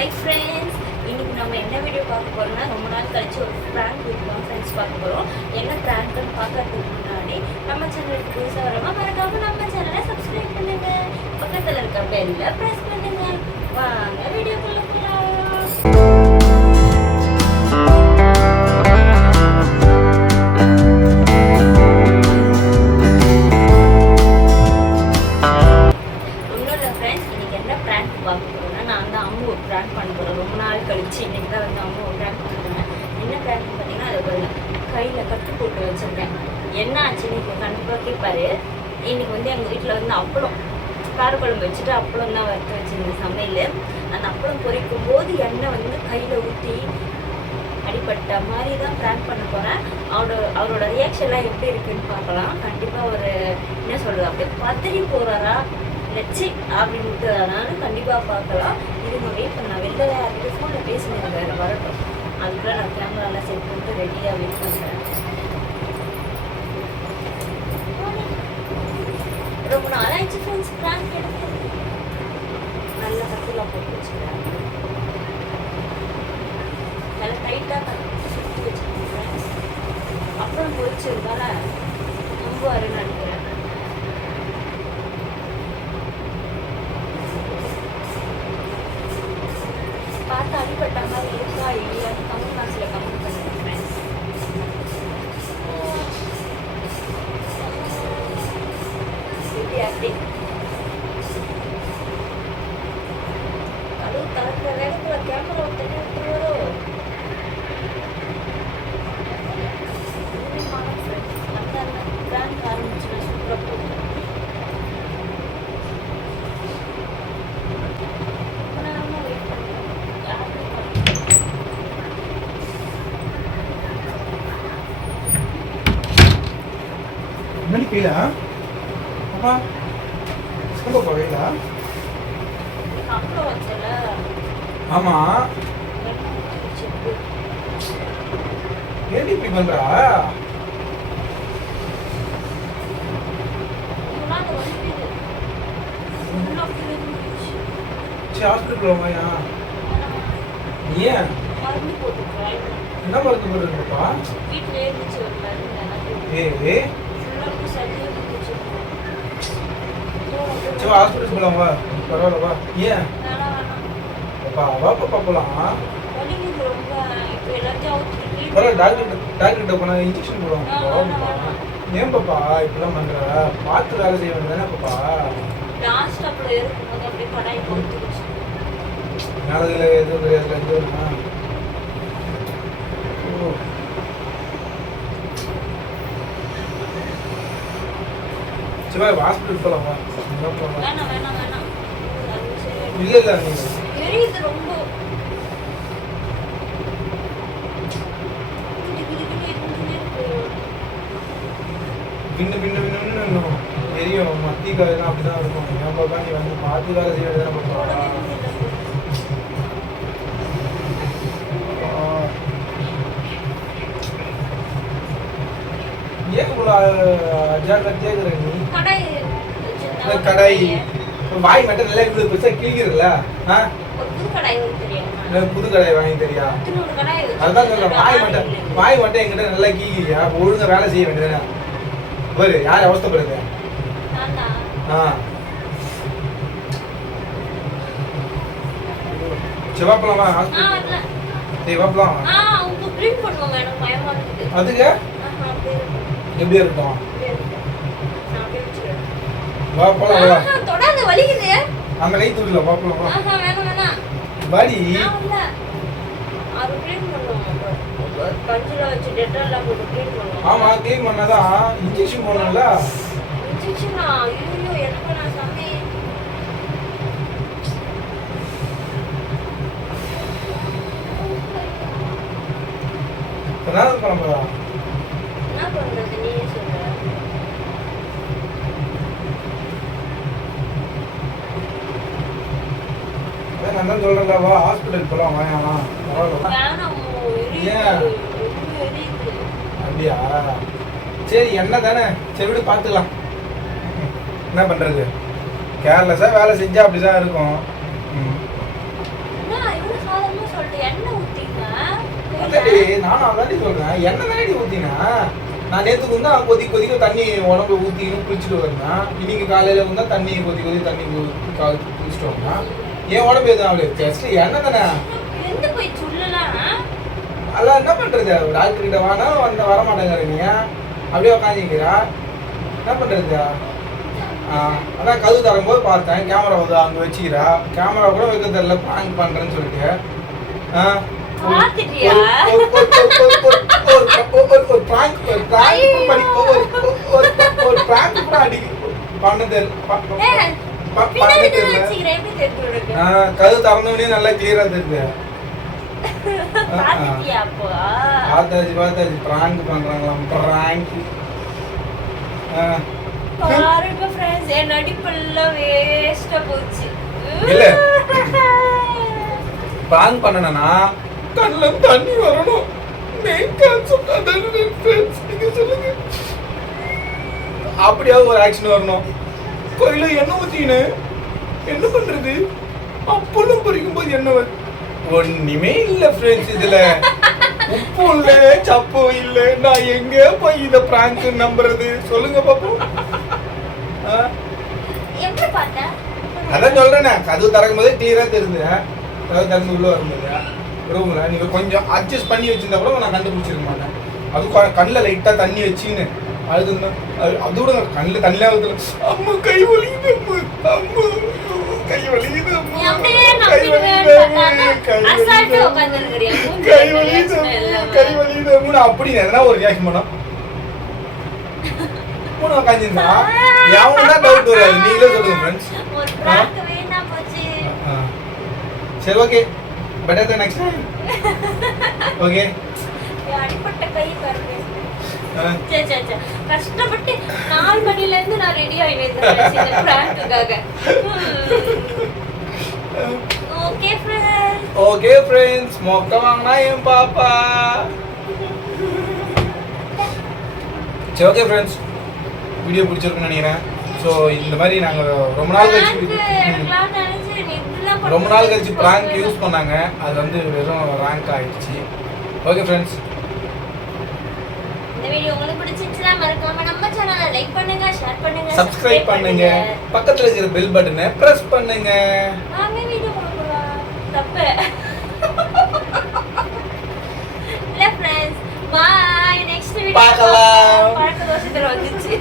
Hi friends, இன்னைக்கு நம்ம என்ன வீடியோ பார்க்க போறோம்னா ரொம்ப நாள் கழிச்சு ஒரு ப்ராங்க் வீடியோ ஃப்ரெண்ட்ஸ் பார்க்க போகிறோம். என்ன ப்ராங்க்னு பார்க்கறதுக்கு முன்னாடி நம்ம சேனலுக்கு புதுசாக வரவங்க மறக்காம நம்ம சேனலை சப்ஸ்கிரைப் பண்ணுங்க, பக்கத்தில் இருக்க பெல்ல ப்ரெஸ் பண்ணுங்க. வாங்க வீடியோக்குள்ள போகலாம். ப்ராங்க் பண்ண போகிறோம். ரொம்ப நாள் கழிச்சு இன்னைக்கு தான் வந்து அவங்க ஒரு ப்ராங்க் பண்ணுறாங்க. என்ன ப்ராங்க்னு பார்த்தீங்கன்னா, அதை ஒரு கையில் கட்டு போட்டு வச்சுருக்கேன். என்ன ஆச்சுன்னு இப்போ கண்டிப்பாக கேட்பாரு. இன்னைக்கு வந்து எங்கள் வீட்டில் வந்து அப்பளம் காரக்குழம்பு வச்சுட்டு அப்பளம் தான் வறுத்து வச்சுருந்தேன் சமையல். அந்த அப்பளம் பொரிக்கும் போது எண்ணெய் வந்து கையில் ஊற்றி அடிப்பட்ட மாதிரி தான் ப்ராங்க் பண்ண போகிறேன். அவரோட ரியாக்ஷன்லாம் எப்படி இருக்குன்னு பார்க்கலாம். கண்டிப்பாக ஒரு என்ன சொல்கிறது, அப்படியே பதறி போகிறாரா லட்சி அப்படின்ட்டு ஆனாலும் கண்டிப்பாக பார்க்கலாம். இதுங்க வெயிட் பண்ண வெளில யார்கிட்ட ஃபோனில் பேசினேன் வேறு வரட்டும். அதுக்குள்ள நான் கேமராலாம் செட் பண்ணிட்டு ரெடியாக வெயிட் பண்ணுறேன். ரொம்ப நாளாச்சு ஃப்ரெண்ட்ஸ் ப்ராங்க் எடுத்து நல்லா கத்திலாம் போட்டு வச்சுக்கிறேன். நல்லா டைட்டாக சுற்றி வச்சுருக்கேன். அப்புறம் பொரிச்சிருந்தால ரொம்ப வருன்னு நினைக்கிறேன். பார்த்து அடிப்பட்ட மாதிரி இருக்கா இல்லைன்னு கமெண்ட் பாக்ஸில் கமெண்ட் பண்ணிருக்கேன். அது கலக்கிற வேகத்தில் கேமரா தண்ணி விட்டுருவாரோ. அந்த பிராண்ட் ஆரம்பிச்சு சூப்பராக போட்டு என்னடி கையில அப்பா ஸ்கூல்ல கையில அப்புறம் வச்சல. ஆமா ஏடி இப்படி பண்றா? சரி ஹாஸ்பிட்டல் போவாயா? ஏன் மருந்து போட்டுக்கிறேன். என்ன மருந்து போடுறீங்கப்பா? வீட்டிலே இருந்துச்சு ஒரு மருந்து. ஏ சரி ஹாஸ்பிட்டல் போகலாம் வா, பரவாயில்ல வா. ஏன் அப்பா வா பாப்பா போகலாம். பரவாயில்ல டாக்டர்கிட்ட போனால் இன்ஜெக்ஷன் போடுவாங்க. ஏன் பாப்பா இப்படிலாம் பண்ணுற? பார்த்து வேலை செய்ய வேண்டியதானே பாப்பா? நாளையில் எதுவும் கிடையாது எதுவும்னா சரி ஹாஸ்பிட்டல் போகலாம் வா. இல்லை இல்லை நீங்கள் ரொம்ப பின்னு பின்னு பின்னு தெரியும். மத்தி காயெல்லாம் அப்படிதான் இருக்கும். ஏன் பாப்பா நீ வந்து பார்த்து வேலை செய்ய வேண்டியதானே பாப்பா? ஏன் இவ்வளோ அஜாக்கிரதையா இருக்கிற நீ? கடாய் வாய் மட்டும் நல்லா இருக்குது, பெருசாக கிழிக்கிறல்ல. புது கடாய் வாங்கி தெரியா? அதுதான் சொல்றேன். வாய் மட்டும் என்கிட்ட நல்லா கீக்கிறியா? ஒழுங்கா வேலை செய்ய வேண்டியதானே? பாரு யார் அவஸ்தைப்படுது. செவ்வாப்பலாமா ஹாஸ்பிட்டல்? செவ்வாப்பலாம் அதுக்கு எப்படி இருக்கட்டும். வா போலாம் வா. அங்க லைட் தூக்கல வா போலாம் வா. பாடி ஆமா க்ளீன் பண்ணாதான் இன்ஜெக்ஷன் போடணும்ல. நேரம் கிளம்புறா? என்ன பண்றது நீயே சொல்ற. நான் தான் சொல்றேன்ல வா ஹாஸ்பிட்டல் போலாம் வாயா. ஏன் அப்படியா? சரி என்ன தானே, சரி விடு பார்த்துக்கலாம். என்ன பண்ணுறது, கேர்லெஸ்ஸாக வேலை செஞ்சால் அப்படி தான் இருக்கும். அதாடி நானும் அதாடி சொல்றேன். என்ன தானடி ஊத்தினா நான் நேத்துக்கு வந்து கொதிக்க தண்ணி உடம்பு ஊத்திக்கணும் குளிச்சுட்டு வரேன். இன்னைக்கு காலையில வந்து தண்ணி கொதி தண்ணி குளிச்சுட்டு வரேன். என் உடம்பு எதுவும் அவளு ஜஸ்ட் என்ன தானே எந்த போய் சொல்லலாம். அதான் என்ன பண்றது, டாக்டர் கிட்ட வானா வர மாட்டேங்கிறீங்க, அப்படியே உட்காந்துக்கிறா. என்ன பண்றது? அதான் கதவு தரும்போது பார்த்தேன் கேமரா வந்து அங்க வச்சுக்கிறா. கேமரா கூட வைக்க தெரியல, பிராங்க் பண்றேன்னு சொல்லிட்டு கதவு திறந்தவனே நல்லா கிளியரா தெரியுது. பார்த்தாச்சு பிராங்க் பண்றாங்களாம். பிராங்க் பாருங்க ஃப்ரெண்ட்ஸ், என் நடிப்பெல்லாம் வேஸ்டா போச்சு. இல்ல பிராங்க் பண்ணனா கண்ணுல தண்ணி வரணும். அப்படியாவது ஒரு ஆக்ஷன் வரணும். கோயில என்ன ஊத்தின்னு என்ன பண்றது? அப்பெல்லாம் பறிக்கும் போது என்ன ஒண்ணுமே இல்ல ஃப்ரெண்ட்ஸ். இதுல உப்பு இல்ல சப்பும் இல்ல. நான் எங்க போய் இத பிராங்க் நம்புறது சொல்லுங்க பாப்போம். எப்படி பார்த்தா? அதான் சொல்றேனே, கதவு திறக்கும் போதே கிளியரா தெரியுது. கதவு திறந்து உள்ள வரும்போது ரூம்ல நீங்க கொஞ்சம் அட்ஜஸ்ட் பண்ணி வச்சிருந்தா கூட நான் கண்டுபிடிச்சிருக்க மாட்டேன். அது கண்ணில் லைட்டா தண்ணி வச்சுன்னு அழுதுன்னா அதோட கண்ணில் தண்ணியாக ஊத்துல அம்மா கை வலிக்குது, அம்மா கை வலிக்குது, கை வலிக்குது அப்படின்னு எதனா ஒரு ரியாக்ஷன் பண்ணோம். உட்காந்துருந்தா எவனா டவுட் வராது. நீங்களே சொல்லுங்க ஃப்ரெண்ட்ஸ். சரி okay, better than next time. Okay. அடிப்பட்ட கை பாருங்க. கஷ்டப்பட்டு 4 மணில இருந்து நான் ரெடி ஆயிட்டேன் இந்த பிராங்க்குக்காக. ஓகே ஃப்ரெண்ட்ஸ், மொக்க வாங்கினா என் பாப்பா. சரி ஓகே ஃப்ரெண்ட்ஸ், வீடியோ பிடிச்சிருக்குன்னு நினைக்கிறேன். ஸோ இந்த மாதிரி நாங்கள் ரொம்ப நாள் கழிச்சு பிராங்க் யூஸ் பண்ணாங்க. அது வந்து வெறும் ரேங்க் ஆயிடுச்சு. ஓகே ஃப்ரெண்ட்ஸ், இந்த வீடியோ உங்களுக்கு பிடிச்சிருந்தா மறக்காம நம்ம சேனலை லைக் பண்ணுங்க, ஷேர் பண்ணுங்க, சப்ஸ்கிரைப் பண்ணுங்க, பக்கத்துல இருக்கிற பெல் பட்டனை பிரஸ் பண்ணுங்க. வாங்க வீடியோ பார்க்கலாம். தப்பு இல்ல ஃப்ரெண்ட்ஸ், பை. நெக்ஸ்ட் வீடியோ பார்க்கலாம். பார்க்க தோசை வந்துச்சு.